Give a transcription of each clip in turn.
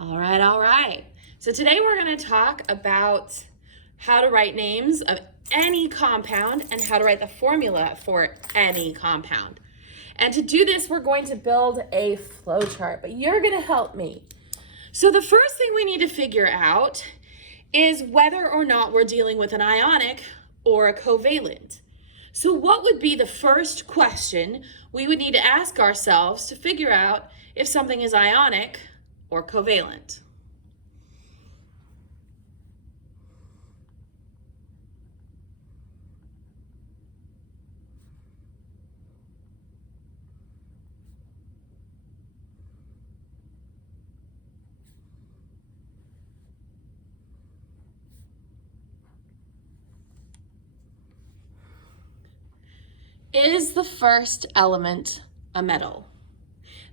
All right, all right. So today we're going to talk about how to write names of any compound and how to write the formula for any compound. And to do this, we're going to build a flow chart, but you're going to help me. So the first thing we need to figure out is whether or not we're dealing with an ionic or a covalent. So what would be the first question we would need to ask ourselves to figure out if something is ionic or covalent? Is the first element a metal?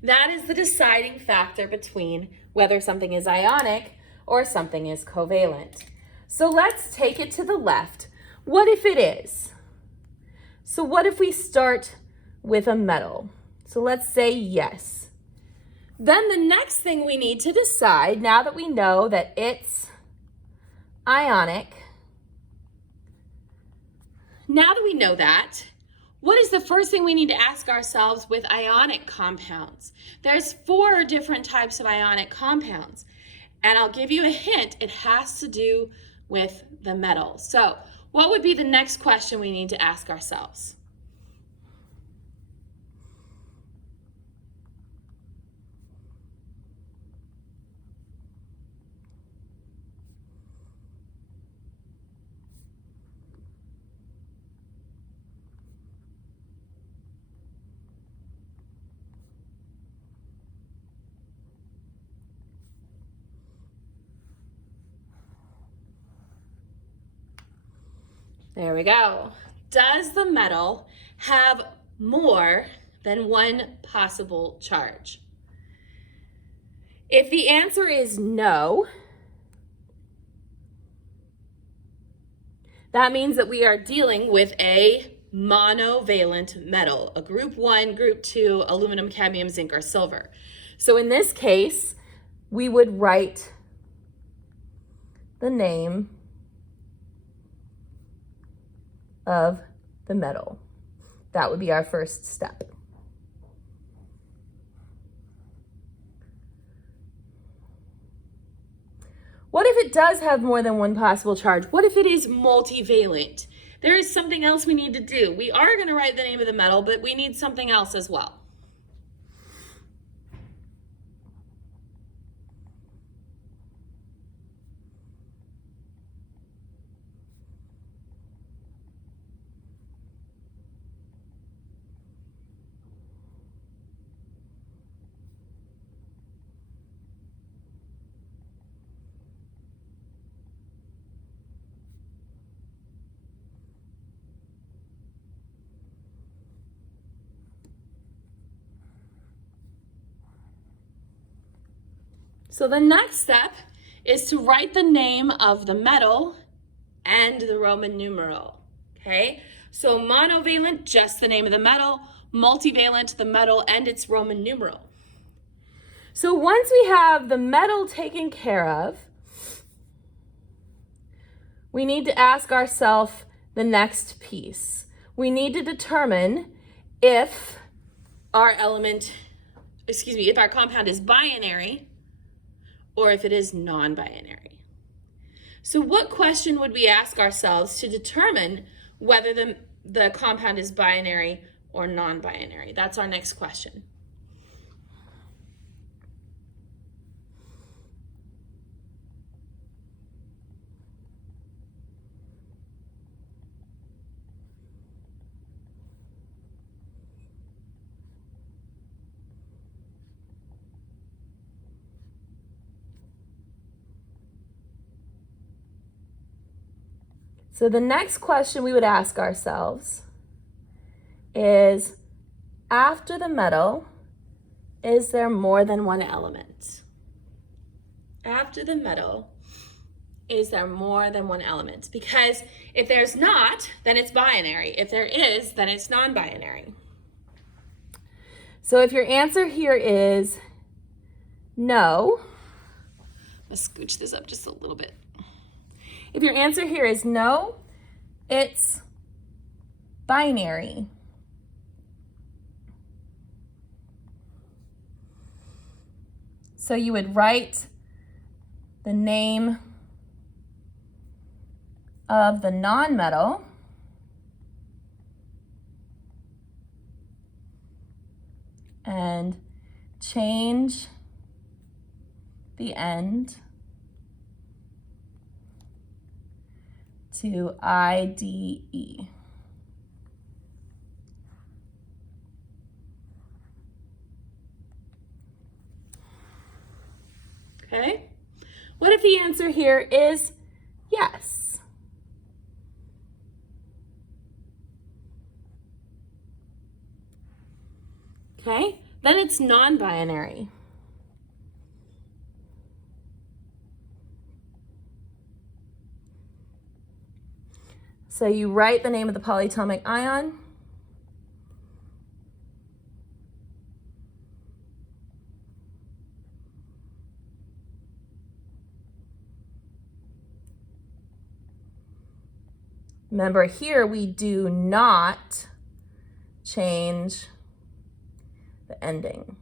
That is the deciding factor between whether something is ionic or something is covalent. So let's take it to the left. What if it is? So what if we start with a metal? So let's say yes. Then the next thing we need to decide, now that we know that it's ionic, what is the first thing we need to ask ourselves with ionic compounds? There's 4 different types of ionic compounds. And I'll give you a hint, it has to do with the metal. So what would be the next question we need to ask ourselves? There we go. Does the metal have more than one possible charge? If the answer is no, that means that we are dealing with a monovalent metal, a group 1, group 2, aluminum, cadmium, zinc, or silver. So in this case, we would write the name of the metal. That would be our first step. What if it does have more than one possible charge? What if it is multivalent? There is something else we need to do. We are going to write the name of the metal, but we need something else as well. So the next step is to write the name of the metal and the Roman numeral, okay? So monovalent, just the name of the metal. Multivalent, the metal and its Roman numeral. So once we have the metal taken care of, we need to ask ourselves the next piece. We need to determine if our compound is binary or if it is non-binary. So what question would we ask ourselves to determine whether the compound is binary or non-binary? That's our next question. So the next question we would ask ourselves is, after the metal, is there more than one element? After the metal, is there more than one element? Because if there's not, then it's binary. If there is, then it's non-binary. So if your answer here is no, Let's scooch this up just a little bit. If your answer here is no, it's binary. So you would write the name of the nonmetal and change the end to IDE. Okay? What if the answer here is yes? Okay? Then it's non-binary. So you write the name of the polyatomic ion. Remember here, we do not change the ending.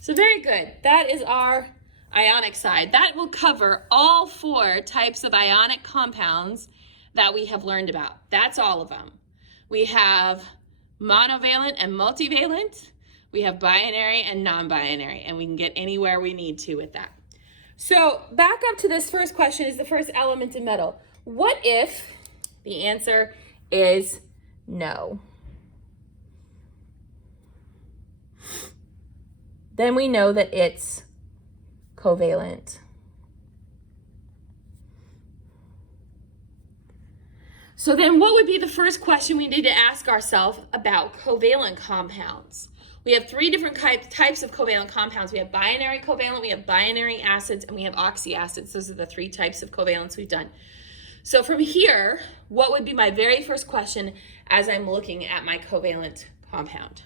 So very good. That is our ionic side. That will cover all 4 types of ionic compounds that we have learned about. That's all of them. We have monovalent and multivalent. We have binary and non-binary, and we can get anywhere we need to with that. So back up to this first question, is the first element a metal? What if the answer is no? Then we know that it's covalent. So then what would be the first question we need to ask ourselves about covalent compounds? We have 3 different types of covalent compounds. We have binary covalent, we have binary acids, and we have oxyacids. Those are the 3 types of covalents we've done. So from here, what would be my very first question as I'm looking at my covalent compound?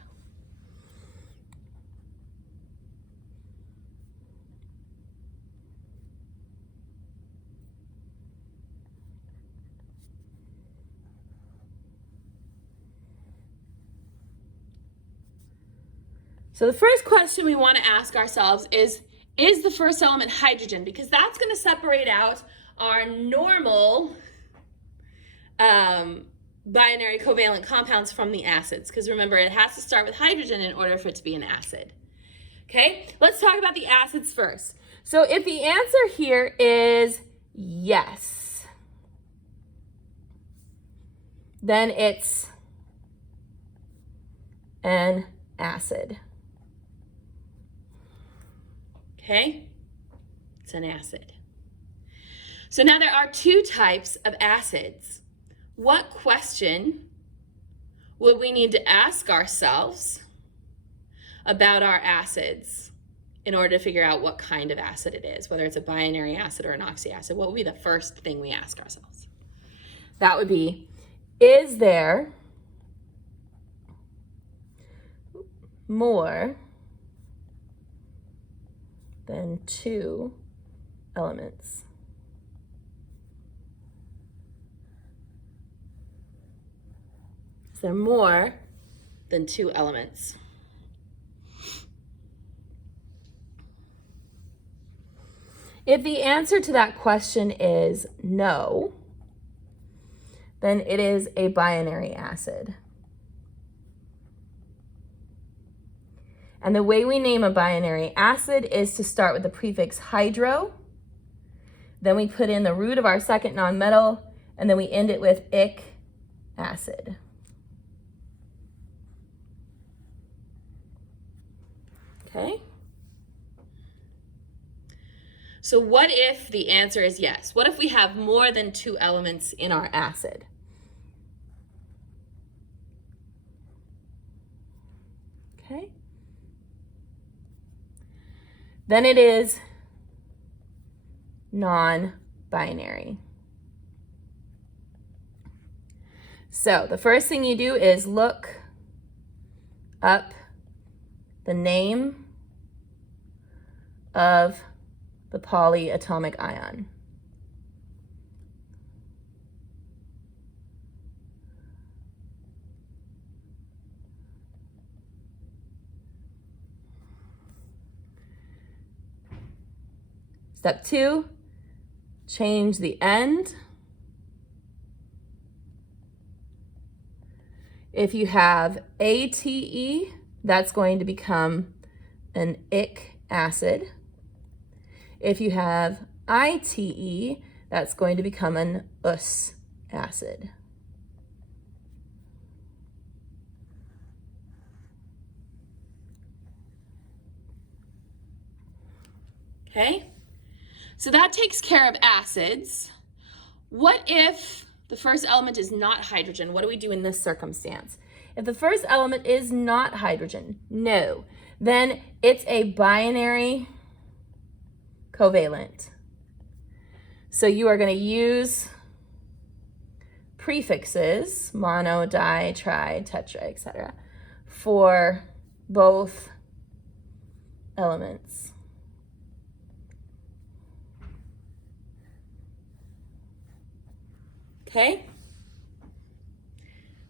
So the first question we want to ask ourselves is the first element hydrogen? Because that's going to separate out our normal binary covalent compounds from the acids. Because remember, it has to start with hydrogen in order for it to be an acid. Okay, let's talk about the acids first. So if the answer here is yes, then it's an acid. Okay, it's an acid. So now there are 2 types of acids. What question would we need to ask ourselves about our acids in order to figure out what kind of acid it is, whether it's a binary acid or an oxyacid? What would be the first thing we ask ourselves? That would be, is there more than 2 elements? Is there more than 2 elements? If the answer to that question is no, then it is a binary acid. And the way we name a binary acid is to start with the prefix hydro, then we put in the root of our second nonmetal, and then we end it with ic acid. Okay? So what if the answer is yes? What if we have more than 2 elements in our acid? Okay? Then it is non-binary. So the first thing you do is look up the name of the polyatomic ion. Step 2, change the end. If you have ATE, that's going to become an ic acid. If you have ITE, that's going to become an us acid. Okay, so that takes care of acids. What if the first element is not hydrogen? What do we do in this circumstance? If the first element is not hydrogen, no, then it's a binary covalent. So you are going to use prefixes, mono, di, tri, tetra, etc., for both elements. Okay?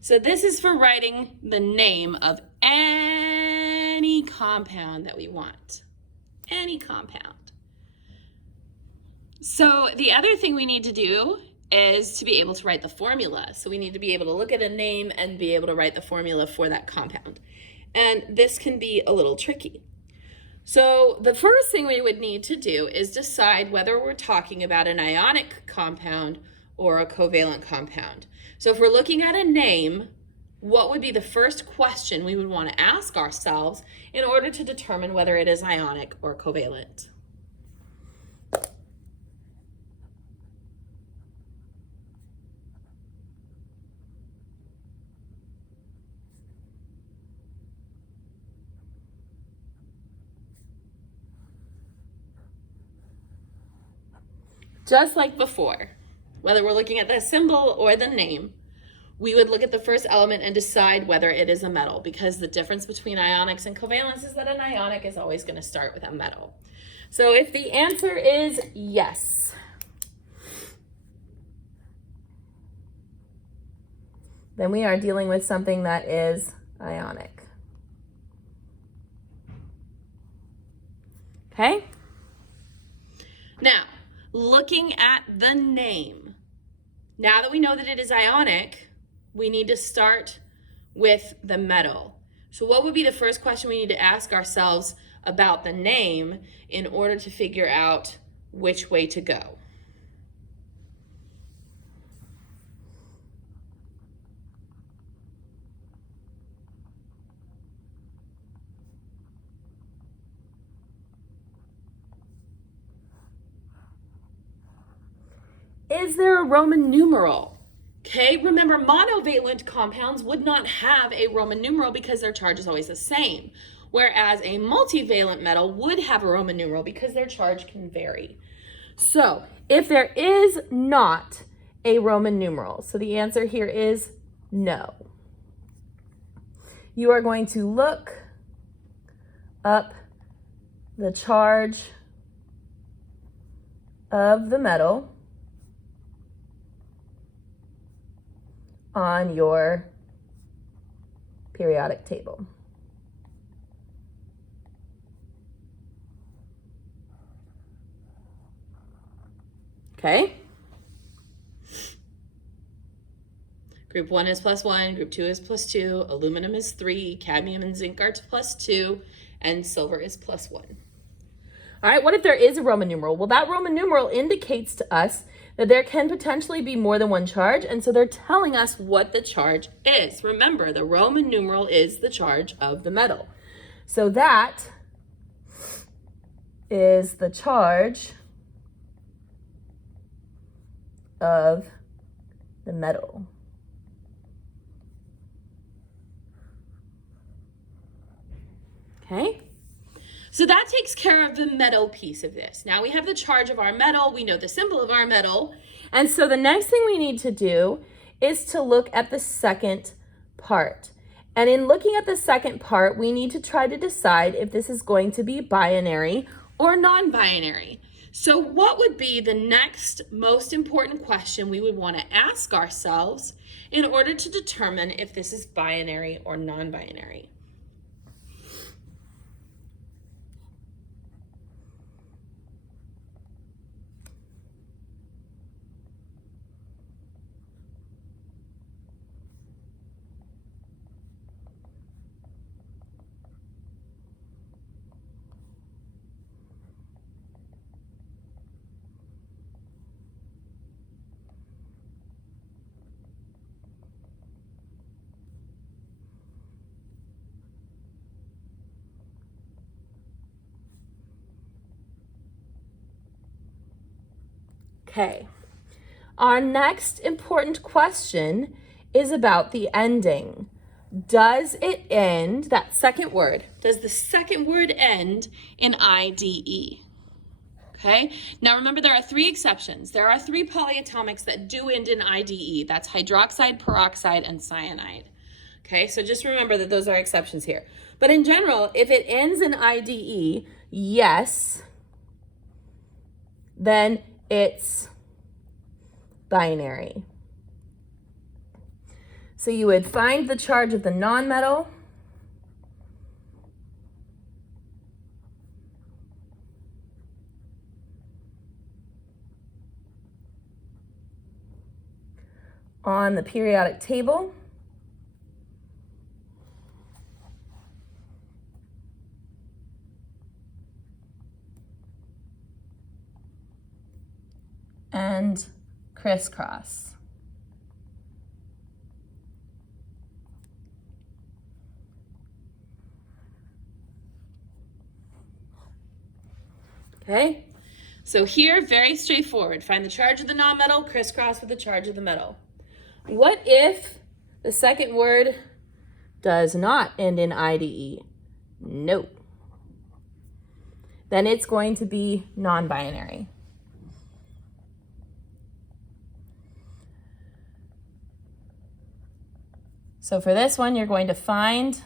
So this is for writing the name of any compound that we want. Any compound. So the other thing we need to do is to be able to write the formula. So we need to be able to look at a name and be able to write the formula for that compound. And this can be a little tricky. So the first thing we would need to do is decide whether we're talking about an ionic compound or a covalent compound. So if we're looking at a name, what would be the first question we would want to ask ourselves in order to determine whether it is ionic or covalent? Just like before, whether we're looking at the symbol or the name, we would look at the first element and decide whether it is a metal, because the difference between ionics and covalents is that an ionic is always going to start with a metal. So if the answer is yes, then we are dealing with something that is ionic. Okay? Now, looking at the name, now that we know that it is ionic, we need to start with the metal. So what would be the first question we need to ask ourselves about the name in order to figure out which way to go? Is there a Roman numeral? Okay, remember monovalent compounds would not have a Roman numeral because their charge is always the same, whereas a multivalent metal would have a Roman numeral because their charge can vary. So if there is not a Roman numeral, so the answer here is no, you are going to look up the charge of the metal on your periodic table. Okay? Group 1 is +1, group 2 is +2, aluminum is 3, cadmium and zinc are +2, and silver is +1. All right, what if there is a Roman numeral? Well, that Roman numeral indicates to us that there can potentially be more than one charge, and so they're telling us what the charge is. Remember, the Roman numeral is the charge of the metal. So that is the charge of the metal. Okay? So that takes care of the metal piece of this. Now we have the charge of our metal, we know the symbol of our metal, and so the next thing we need to do is to look at the second part. And in looking at the second part, we need to try to decide if this is going to be binary or non-binary. So what would be the next most important question we would want to ask ourselves in order to determine if this is binary or non-binary? Okay, our next important question is about the ending. Does it end, that second word, does the second word end in IDE? Okay, now remember there are three exceptions. There are three polyatomics that do end in IDE. That's hydroxide, peroxide, and cyanide. Okay, so just remember that those are exceptions here. But in general, if it ends in IDE, yes, then it's binary. So you would find the charge of the nonmetal, on the periodic table, and crisscross. Okay, so here, very straightforward. Find the charge of the nonmetal, crisscross with the charge of the metal. What if the second word does not end in IDE? No. Then it's going to be non-binary. So for this one, you're going to find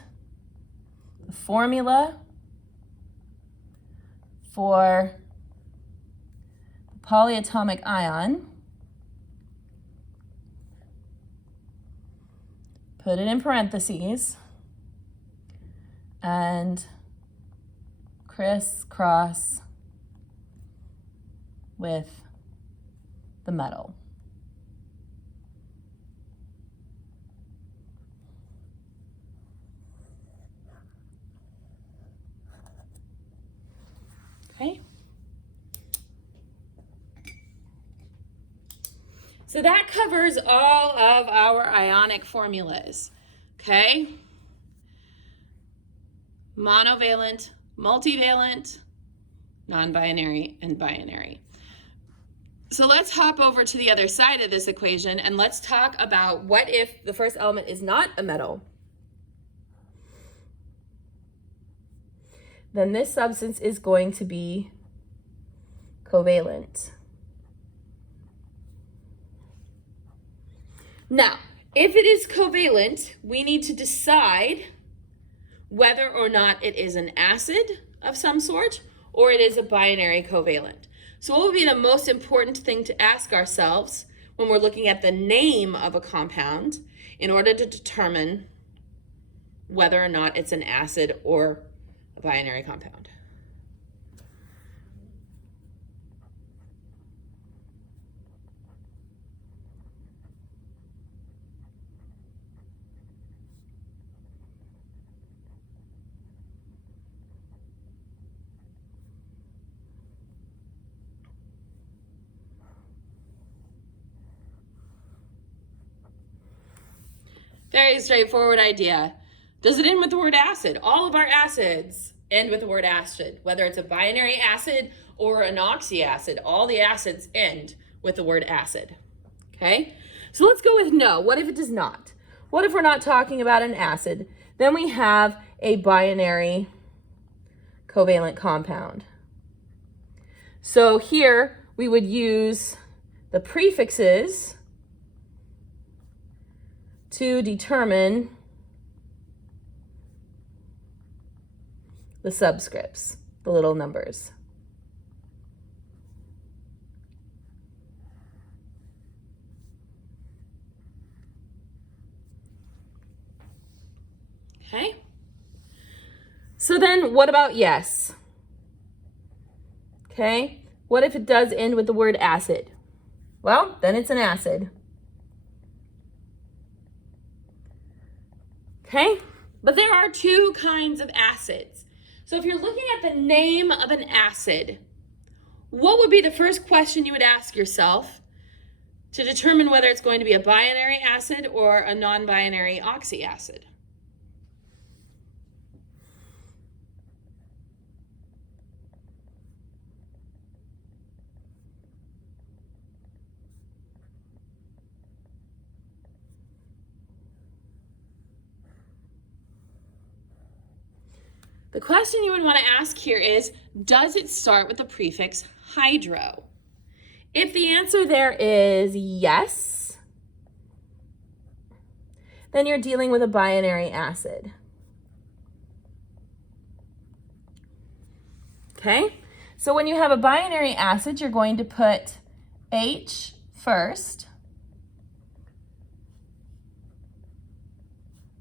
the formula for the polyatomic ion. Put it in parentheses and crisscross with the metal. Okay. So that covers all of our ionic formulas. Okay. Monovalent, multivalent, non-binary, and binary. So let's hop over to the other side of this equation and let's talk about what if the first element is not a metal. Then this substance is going to be covalent. Now, if it is covalent, we need to decide whether or not it is an acid of some sort or it is a binary covalent. So what would be the most important thing to ask ourselves when we're looking at the name of a compound in order to determine whether or not it's an acid or a binary compound? Very straightforward idea. Does it end with the word acid? All of our acids end with the word acid, whether it's a binary acid or an oxyacid. All the acids end with the word acid. Okay, so let's go with no. What if it does not? What if we're not talking about an acid? Then we have a binary covalent compound. So here we would use the prefixes to determine the subscripts, the little numbers. Okay. So then what about yes? Okay. What if it does end with the word acid? Well, then it's an acid. Okay. But there are two kinds of acids. So if you're looking at the name of an acid, what would be the first question you would ask yourself to determine whether it's going to be a binary acid or a non-binary oxyacid? The question you would want to ask here is, does it start with the prefix hydro? If the answer there is yes, then you're dealing with a binary acid. Okay, so when you have a binary acid, you're going to put H first,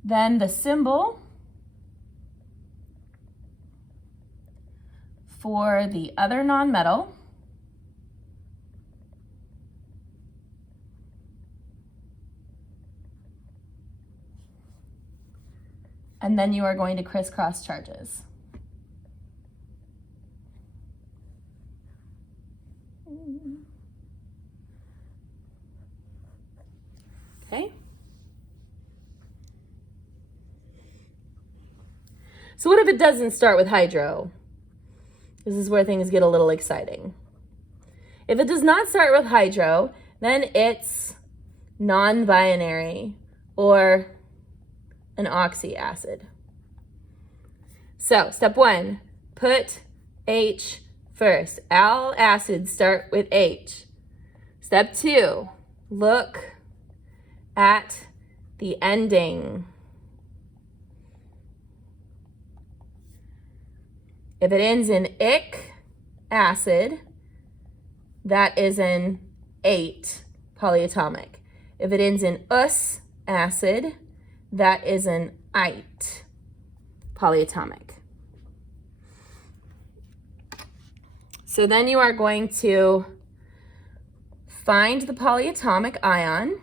then the symbol for the other nonmetal, and then you are going to crisscross charges. Okay. So what if it doesn't start with hydro? This is where things get a little exciting. If it does not start with hydro, then it's non-binary or an oxyacid. So step one, put H first. All acids start with H. Step two, look at the ending. If it ends in ic acid, that is an 8 polyatomic. If it ends in us acid, that is an 8 polyatomic. So then you are going to find the polyatomic ion.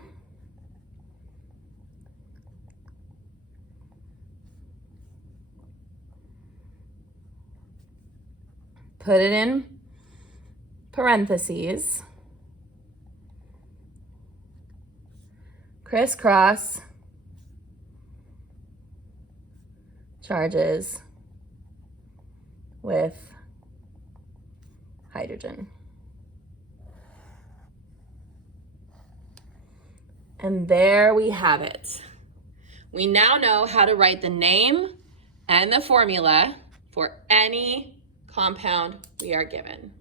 Put it in parentheses. Crisscross charges with hydrogen. And there we have it. We now know how to write the name and the formula for any compound we are given.